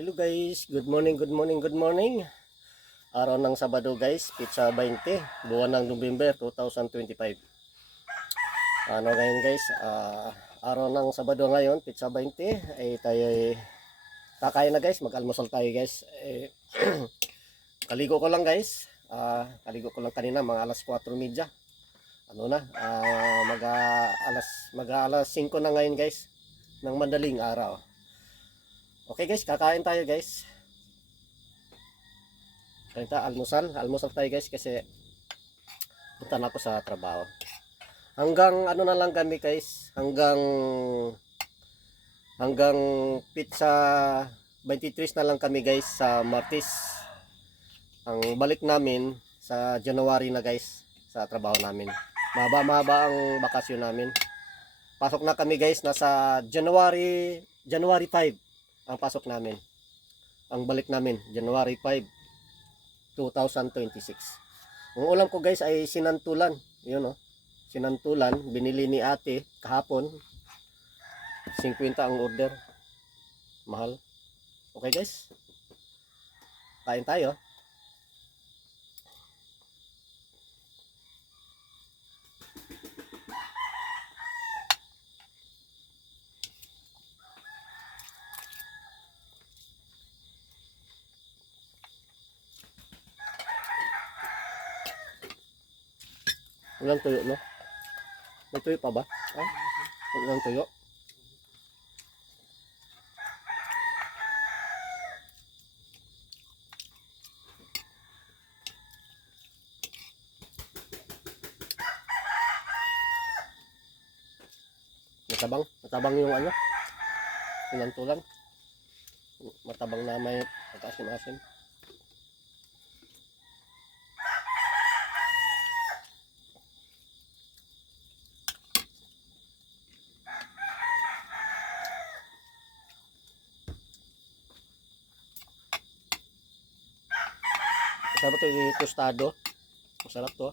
Hello guys, good morning, good morning, good morning. Araw ng Sabado guys, Pizza 20, buwan ng November 2025. Ano ngayon guys, araw ng Sabado ngayon, Pizza 20, ay tayo ay kakain na guys, mag-almusal tayo guys. Kaligo ko lang guys, kaligo ko lang kanina mga alas 4:30. Ano na, mag-alas 5 na ngayon guys, ng madaling araw. Okay guys, kakain tayo guys. Kaya almusal tayo guys kasi punta na ako sa trabaho. Hanggang ano na lang kami guys, hanggang pizza 23 na lang kami guys sa Martes. Ang balik namin sa January na guys sa trabaho namin. Mahaba ang bakasyon namin. Pasok na kami guys nasa January 5 ang pasok namin. Ang balik namin January 5 2026. Ang ulam ko guys ay sinantulan. Yun oh. Sinantulan, binili ni ate kahapon. 50 ang order. Mahal. Okay guys. Kain tayo. Walang tuyo, no? May tuyo pa ba? Walang tuyo. Matabang yung ano? Sinantulan. Matabang na may pagkasim-asim. Masarap ito yung tostado. Masarap to.